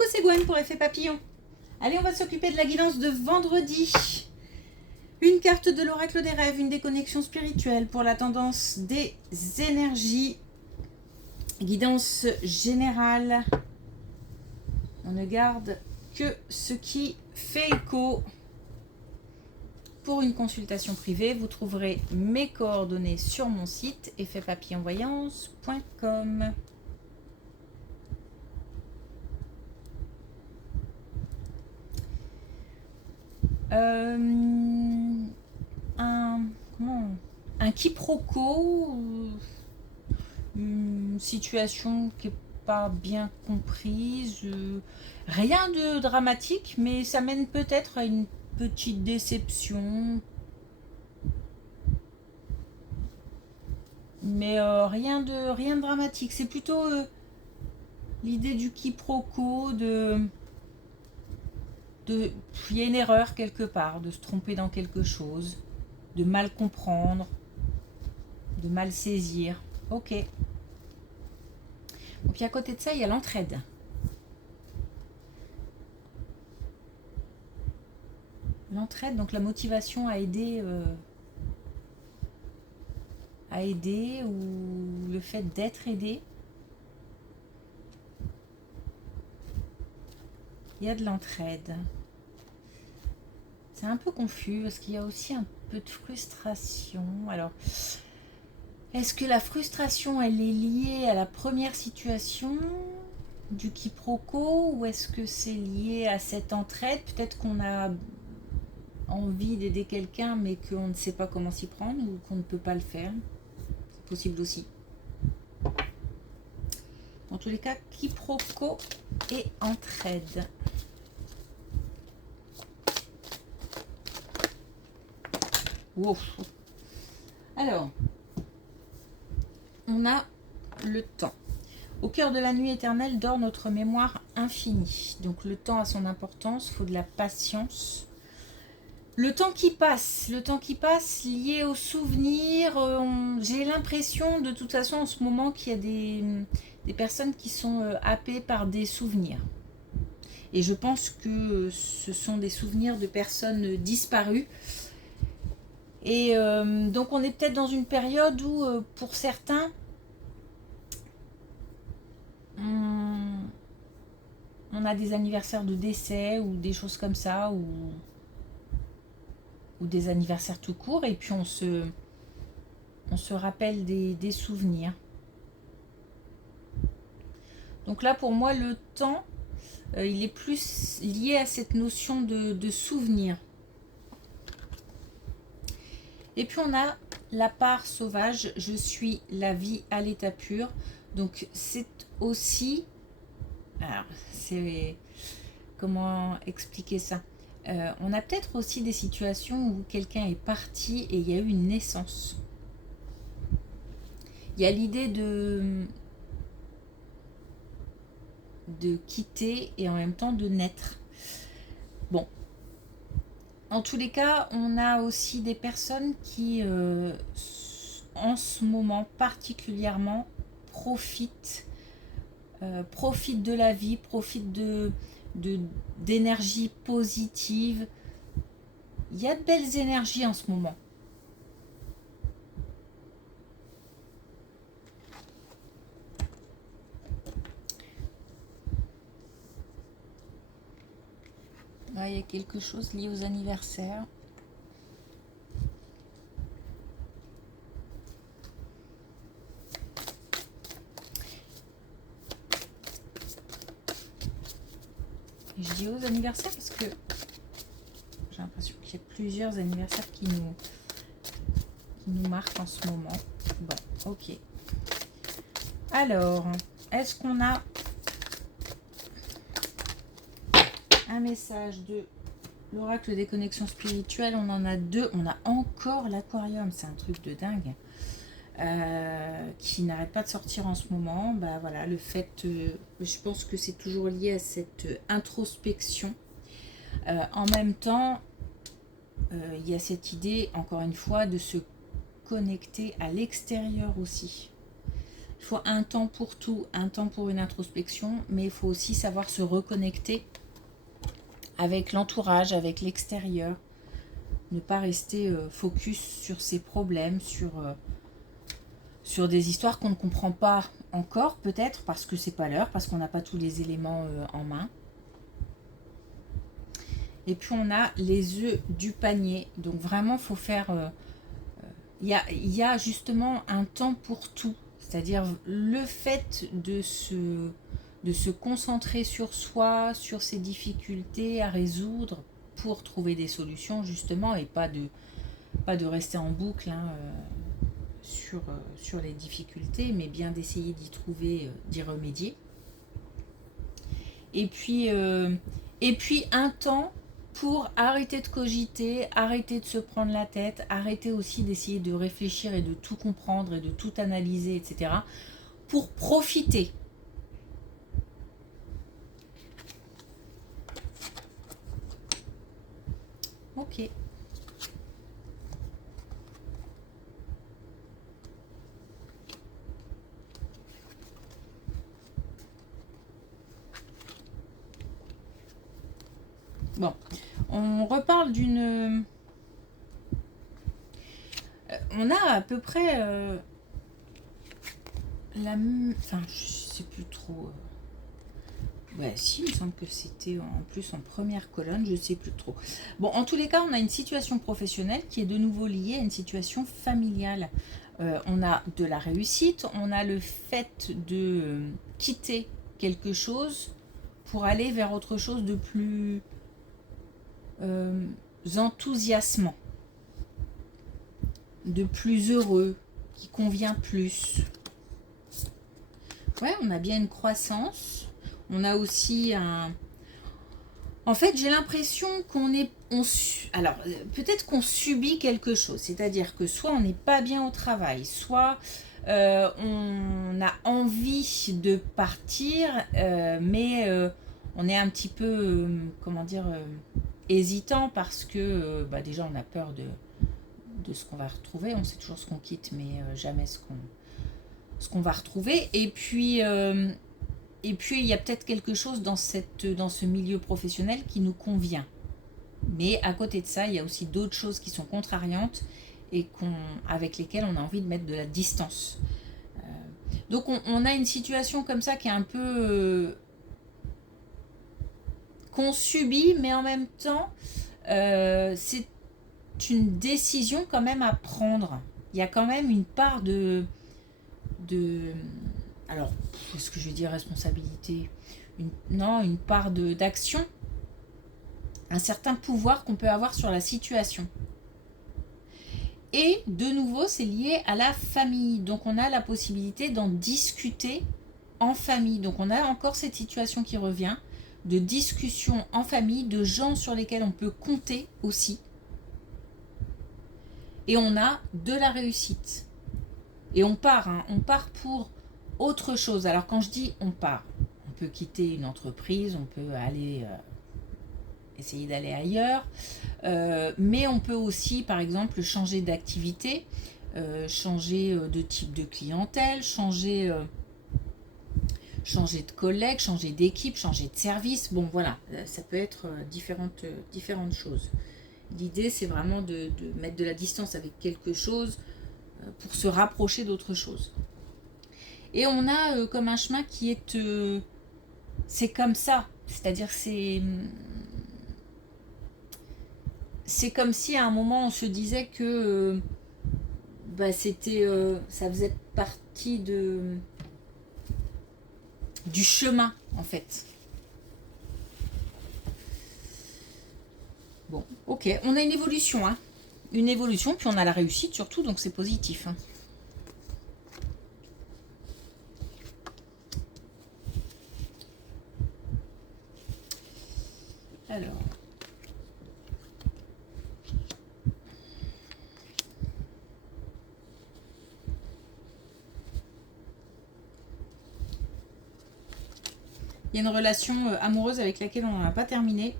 Coucou, c'est Gwen pour Effet Papillon. Allez, on va s'occuper de la guidance de vendredi. Une carte de l'oracle des rêves, une déconnexion spirituelle pour la tendance des énergies. Guidance générale. On ne garde que ce qui fait écho. Pour une consultation privée, vous trouverez mes coordonnées sur mon site effetpapillonvoyance.com. Un quiproquo, une situation qui n'est pas bien comprise, rien de dramatique, mais ça mène peut-être à une petite déception, mais rien de dramatique. C'est plutôt l'idée du quiproquo, il y a une erreur quelque part, de se tromper dans quelque chose, de mal comprendre, de mal saisir. Ok. Donc, puis à côté de ça, il y a l'entraide. L'entraide, donc la motivation à aider ou le fait d'être aidé. Il y a de l'entraide. C'est un peu confus parce qu'il y a aussi un peu de frustration. Alors, est-ce que la frustration, elle est liée à la première situation du quiproquo ou est-ce que c'est lié à cette entraide? Peut-être qu'on a envie d'aider quelqu'un mais qu'on ne sait pas comment s'y prendre ou qu'on ne peut pas le faire. C'est possible aussi. En tous les cas, quiproquo et entraide. Wow. Alors, on a le temps. Au cœur de la nuit éternelle dort notre mémoire infinie. Donc le temps a son importance, il faut de la patience. Le temps qui passe lié aux souvenirs. J'ai l'impression de toute façon en ce moment qu'il y a des personnes qui sont happées par des souvenirs. Et je pense que ce sont des souvenirs de personnes disparues. Et donc on est peut-être dans une période où pour certains on a des anniversaires de décès ou des choses comme ça ou des anniversaires tout court et puis on se rappelle des souvenirs. Donc là pour moi le temps il est plus lié à cette notion de souvenir. Et puis on a la part sauvage, je suis la vie à l'état pur. Donc c'est aussi, alors c'est, comment expliquer ça, on a peut-être aussi des situations où quelqu'un est parti et il y a eu une naissance. Il y a l'idée de quitter et en même temps de naître. Bon, en tous les cas, on a aussi des personnes qui, en ce moment particulièrement, profitent de la vie, profitent d'énergie positive. Il y a de belles énergies en ce moment. Là, il y a quelque chose lié aux anniversaires. Et je dis aux anniversaires parce que j'ai l'impression qu'il y a plusieurs anniversaires qui nous marquent en ce moment. Bon, ok. Alors, est-ce qu'on a un message de l'oracle des connexions spirituelles? On en a deux. On a encore l'aquarium. C'est un truc de dingue. Qui n'arrête pas de sortir en ce moment. Bah voilà, le fait, je pense que c'est toujours lié à cette introspection. En même temps, il y a cette idée, encore une fois, de se connecter à l'extérieur aussi. Il faut un temps pour tout, un temps pour une introspection, mais il faut aussi savoir se reconnecter avec l'entourage, avec l'extérieur. Ne pas rester focus sur ses problèmes, sur des histoires qu'on ne comprend pas encore, peut-être parce que c'est pas l'heure, parce qu'on n'a pas tous les éléments en main. Et puis on a les œufs du panier. Donc vraiment, il faut faire... Il y a justement un temps pour tout. C'est-à-dire le fait de se concentrer sur soi, sur ses difficultés à résoudre pour trouver des solutions justement, et pas de rester en boucle sur les difficultés, mais bien d'essayer d'y trouver, d'y remédier. Et puis un temps pour arrêter de cogiter, arrêter de se prendre la tête, arrêter aussi d'essayer de réfléchir et de tout comprendre et de tout analyser, etc. Pour profiter. Ok. Bon, on reparle d'une... on a à peu près la... Enfin, je sais plus trop... Ouais, si, il me semble que c'était en plus en première colonne, je sais plus trop. Bon, en tous les cas, on a une situation professionnelle qui est de nouveau liée à une situation familiale. On a de la réussite, on a le fait de quitter quelque chose pour aller vers autre chose de plus enthousiasmant, de plus heureux, qui convient plus. Ouais, on a bien une croissance. On a aussi un... En fait, j'ai l'impression qu'on est... Alors, peut-être qu'on subit quelque chose. C'est-à-dire que soit on n'est pas bien au travail, soit on a envie de partir, mais on est un petit peu, comment dire, hésitant parce que déjà on a peur de ce qu'on va retrouver. On sait toujours ce qu'on quitte, mais jamais ce qu'on va retrouver. Et puis, il y a peut-être quelque chose dans ce milieu professionnel qui nous convient. Mais à côté de ça, il y a aussi d'autres choses qui sont contrariantes et avec lesquelles on a envie de mettre de la distance. Donc on a une situation comme ça qui est un peu... qu'on subit, mais en même temps, c'est une décision quand même à prendre. Il y a quand même une part de alors, est-ce que je vais dire responsabilité ? Une part d'action, un certain pouvoir qu'on peut avoir sur la situation. Et de nouveau, c'est lié à la famille. Donc on a la possibilité d'en discuter en famille. Donc on a encore cette situation qui revient, de discussion en famille, de gens sur lesquels on peut compter aussi. Et on a de la réussite. Et on part pour autre chose. Alors quand je dis on part, on peut quitter une entreprise, on peut aller essayer d'aller ailleurs, mais on peut aussi par exemple changer d'activité, changer de type de clientèle, changer de collègue, changer d'équipe, changer de service. Bon voilà, ça peut être différentes choses. L'idée c'est vraiment de mettre de la distance avec quelque chose pour se rapprocher d'autre chose. Et on a comme un chemin qui est... c'est comme ça. C'est-à-dire c'est comme si à un moment on se disait que c'était... ça faisait partie du chemin en fait. Bon, ok. On a une évolution, hein. Une évolution, puis on a la réussite surtout, donc c'est positif. Hein. Alors. Il y a une relation amoureuse avec laquelle on n'a pas terminé.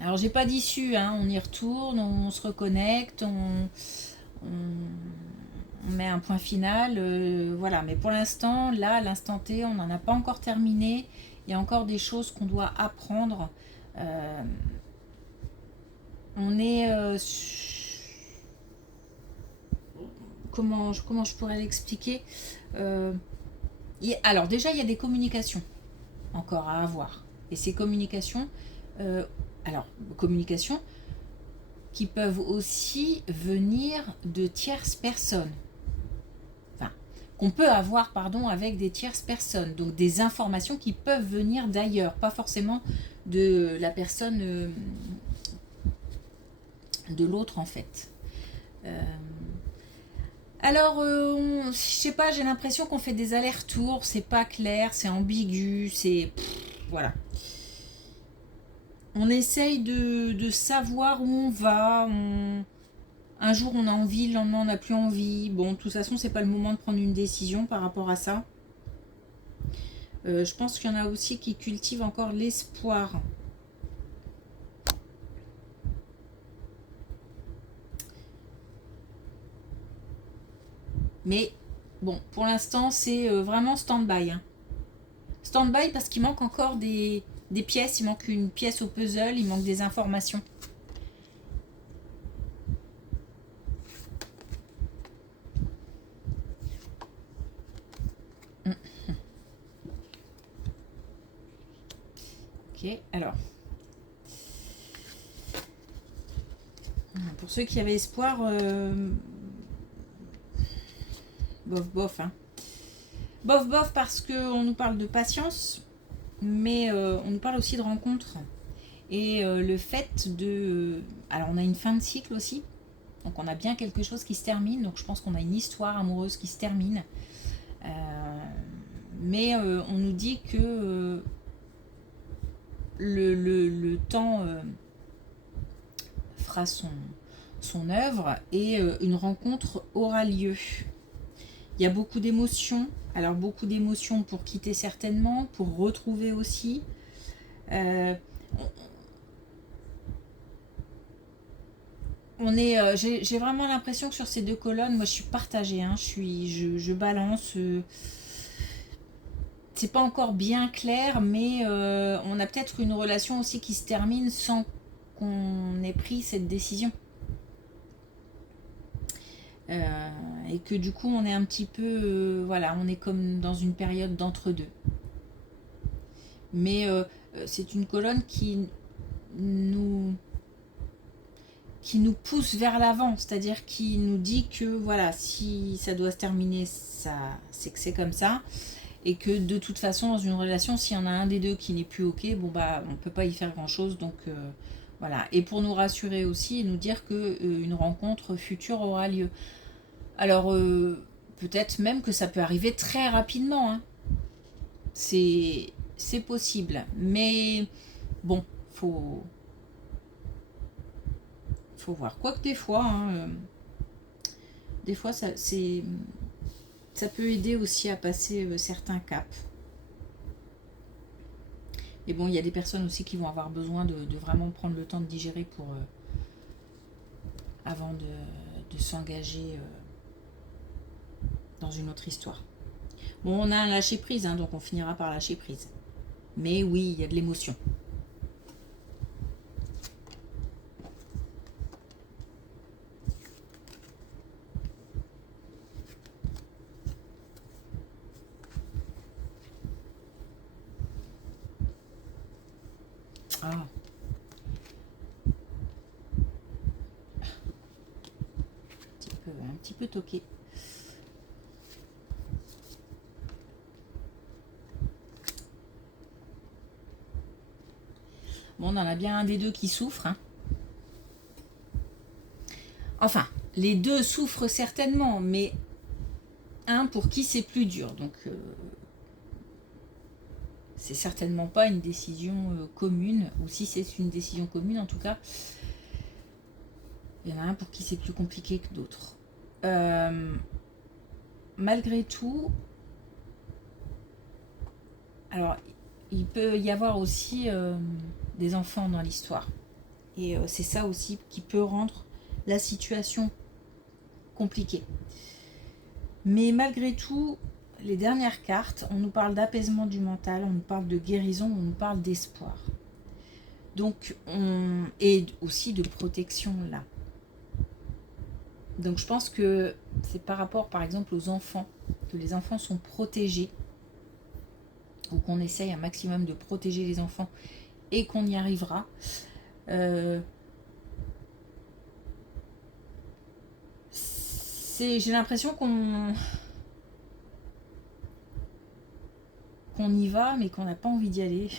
Alors j'ai pas d'issue, hein. On y retourne, on se reconnecte, on met un point final, voilà. Mais pour l'instant, là, à l'instant T, on n'en a pas encore terminé. Il y a encore des choses qu'on doit apprendre. Euh, on est... comment je pourrais l'expliquer. Alors déjà, il y a des communications encore à avoir. Et ces communications, euh, alors, communications qui peuvent aussi venir de tierces personnes. Enfin, qu'on peut avoir, pardon, avec des tierces personnes. Donc des informations qui peuvent venir d'ailleurs, pas forcément de la personne de l'autre en fait. Alors, je sais pas, j'ai l'impression qu'on fait des allers-retours, c'est pas clair, c'est ambigu, c'est... voilà. On essaye de savoir où on va, un jour on a envie, le lendemain on n'a plus envie. Bon, de toute façon, c'est pas le moment de prendre une décision par rapport à ça. Je pense qu'il y en a aussi qui cultivent encore l'espoir. Mais bon, pour l'instant, c'est vraiment stand-by. Hein. Stand-by parce qu'il manque encore des pièces, il manque une pièce au puzzle, il manque des informations. Ok, alors. Pour ceux qui avaient espoir, bof bof. Hein. Bof bof parce qu'on nous parle de patience, mais on nous parle aussi de rencontres. Et le fait de... alors on a une fin de cycle aussi, donc on a bien quelque chose qui se termine, donc je pense qu'on a une histoire amoureuse qui se termine. Mais on nous dit que le temps fera son œuvre et une rencontre aura lieu. Il y a beaucoup d'émotions, alors beaucoup d'émotions pour quitter certainement, pour retrouver aussi. J'ai vraiment l'impression que sur ces deux colonnes, moi je suis partagée, hein, je balance. C'est pas encore bien clair, mais on a peut-être une relation aussi qui se termine sans qu'on ait pris cette décision. Et que du coup on est un petit peu, voilà, on est comme dans une période d'entre-deux. Mais c'est une colonne nous pousse vers l'avant, c'est-à-dire qui nous dit que voilà, si ça doit se terminer, ça, c'est que c'est comme ça, et que de toute façon dans une relation, s'il y en a un des deux qui n'est plus ok, bon bah on peut pas y faire grand-chose, donc voilà. Et pour nous rassurer aussi et nous dire que une rencontre future aura lieu. Alors peut-être même que ça peut arriver très rapidement, hein. C'est possible, mais bon, faut voir. Quoique des fois, hein, des fois ça peut aider aussi à passer certains caps. Et bon, il y a des personnes aussi qui vont avoir besoin de vraiment prendre le temps de digérer pour avant de s'engager dans une autre histoire. Bon, on a un lâcher prise, hein, donc on finira par lâcher prise. Mais oui, il y a de l'émotion. Ah. Un petit peu toqué. Bon, on en a bien un des deux qui souffre. Hein. Enfin, les deux souffrent certainement, mais un pour qui c'est plus dur. Donc, c'est certainement pas une décision commune, ou si c'est une décision commune en tout cas, il y en a un pour qui c'est plus compliqué que d'autres. Malgré tout, alors il peut y avoir aussi des enfants dans l'histoire. Et c'est ça aussi qui peut rendre la situation compliquée. Mais malgré tout, les dernières cartes, on nous parle d'apaisement du mental, on nous parle de guérison, on nous parle d'espoir. Donc, et aussi de protection là. Donc je pense que c'est par rapport par exemple aux enfants, que les enfants sont protégés, ou qu'on essaye un maximum de protéger les enfants et qu'on y arrivera. J'ai l'impression qu'on y va mais qu'on n'a pas envie d'y aller.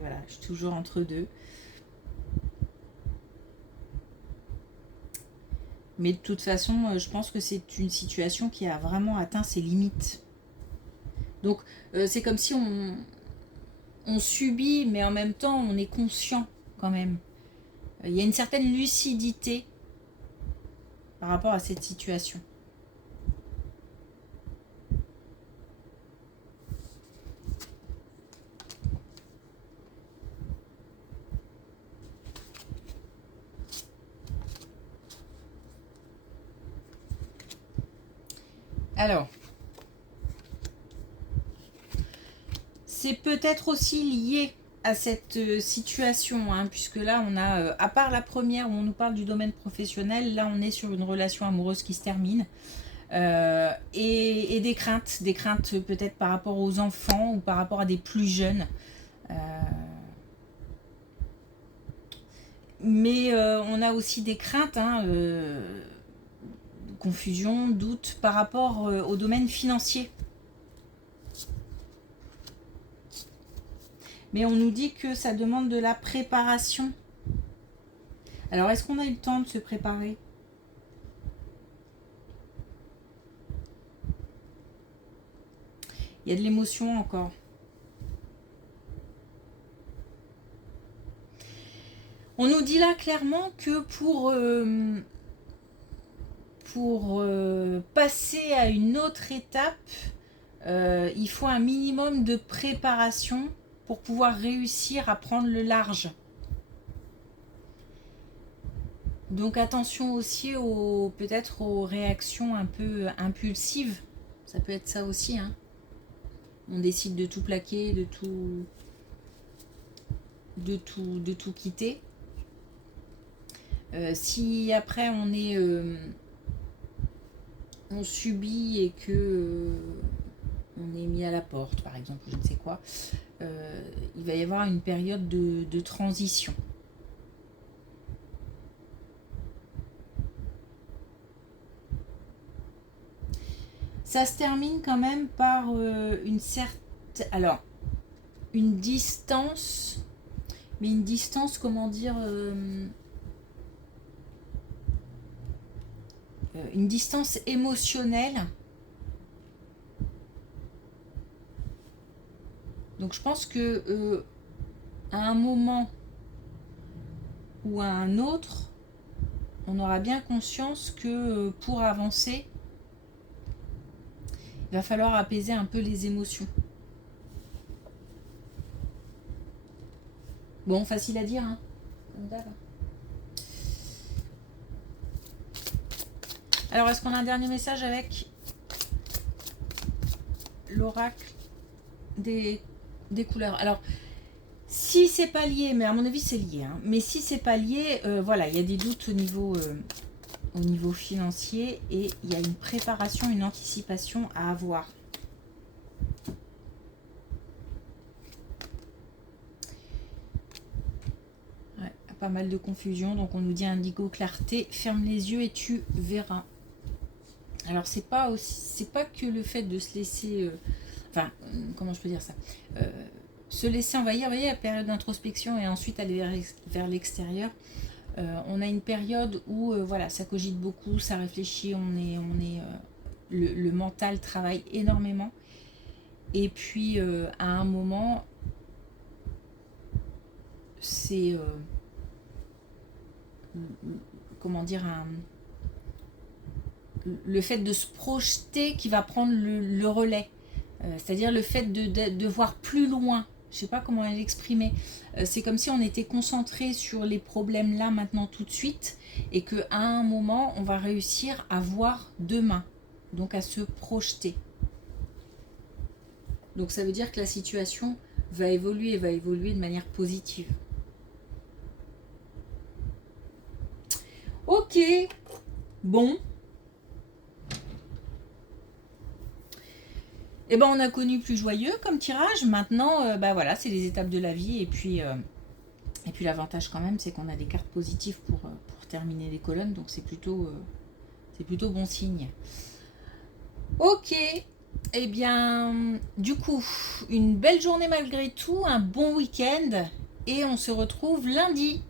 Voilà, je suis toujours entre deux. Mais de toute façon, je pense que c'est une situation qui a vraiment atteint ses limites. Donc, c'est comme si on subit, mais en même temps, on est conscient quand même. Il y a une certaine lucidité par rapport à cette situation. Alors, c'est peut-être aussi lié à cette situation, hein, puisque là, on a, à part la première où on nous parle du domaine professionnel, là, on est sur une relation amoureuse qui se termine. Et des craintes peut-être par rapport aux enfants ou par rapport à des plus jeunes. Mais on a aussi des craintes, hein, confusion, doute par rapport au domaine financier. Mais on nous dit que ça demande de la préparation. Alors, est-ce qu'on a eu le temps de se préparer ? Il y a de l'émotion encore. On nous dit là clairement que pour passer à une autre étape, il faut un minimum de préparation pour pouvoir réussir à prendre le large. Donc attention aussi peut-être aux réactions un peu impulsives. Ça peut être ça aussi, hein. On décide de tout plaquer, de tout quitter. Si après on subit et que on est mis à la porte, par exemple, je ne sais quoi, il va y avoir une période de transition. Ça se termine quand même par une distance, mais une distance, comment dire, une distance émotionnelle. Donc je pense que à un moment ou à un autre, on aura bien conscience que pour avancer, il va falloir apaiser un peu les émotions. Bon, facile à dire, hein. Alors, est-ce qu'on a un dernier message avec l'oracle des couleurs? Alors, si c'est pas lié, mais à mon avis c'est lié, hein, mais si c'est pas lié, voilà, il y a des doutes au niveau financier et il y a une préparation, une anticipation à avoir. Ouais, pas mal de confusion, donc on nous dit indigo clarté, ferme les yeux et tu verras. Alors c'est pas que le fait de se laisser, comment je peux dire ça, se laisser envahir, vous voyez, la période d'introspection et ensuite aller vers l'extérieur. On a une période où voilà, ça cogite beaucoup, ça réfléchit, le mental travaille énormément. Et puis à un moment, c'est comment dire, le fait de se projeter qui va prendre le relais. C'est-à-dire le fait de voir plus loin Je sais pas comment l'exprimer. C'est comme si on était concentré sur les problèmes là, maintenant, tout de suite, et qu'à un moment, on va réussir à voir demain. Donc à se projeter. Donc ça veut dire que la situation va évoluer de manière positive. Ok, bon. Eh ben on a connu plus joyeux comme tirage. Maintenant, bah voilà, c'est les étapes de la vie. Et puis l'avantage quand même, c'est qu'on a des cartes positives pour terminer les colonnes. Donc c'est plutôt bon signe. Ok. Eh bien, du coup, une belle journée malgré tout, un bon week-end. Et on se retrouve lundi.